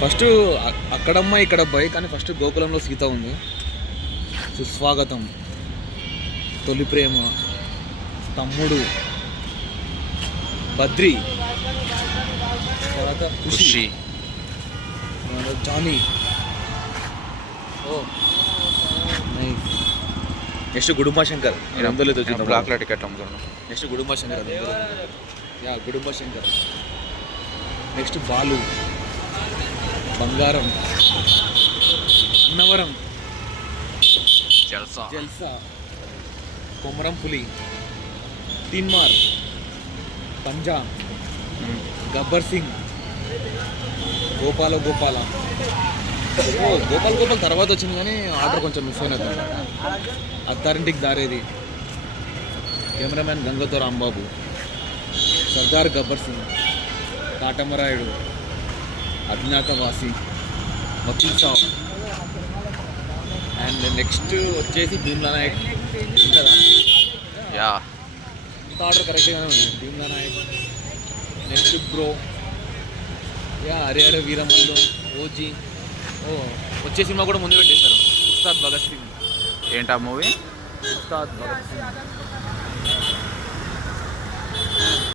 First అక్కడమ్మ ఇక్కడ అబ్బాయి, కానీ ఫస్ట్ గోకులంలో సీత ఉంది. సుస్వాగతం, తొలి ప్రేమ, తమ్ముడు, బద్రి, తర్వాత ఖుషి, జానీ. ఓ నైస్. నెక్స్ట్ గుడుంబా శంకర్. బ్లాక్లో టికెట్ అమ్ముతున్నాను. Next Gudumba Shankar. Yeah Gudumba Shankar. Next Balu, బంగారం, అన్నవరం, జల్సా, కొమరం పులి, తీన్మార్, పంజా, గబ్బర్ సింగ్, గోపాల. గోపాల్ తర్వాత వచ్చింది కానీ ఆర్డర్ కొంచెం మిస్ అయినది. అత్తారింటికి దారేది, కెమెరామ్యాన్ గంగతో రాంబాబు, సర్దార్ గబ్బర్ సింగ్, కాటమరాయుడు, అజ్ఞాతవాసి, వకీల్ సాబ్. అండ్ నెక్స్ట్ వచ్చేసి భీమ్లా నాయక్ ఉంటుందా? యా, ఆర్డర్ కరెక్ట్గానే ఉంది. Bheemla Nayak. Next bro, yeah Harihara Veeramallu, OG. వచ్చే సినిమా కూడా ముందు పెట్టేశారు, ఉస్తాద్ భగత్ సింగ్. ఏంటా మూవీ? ఉస్తాద్ భగత్ సింగ్.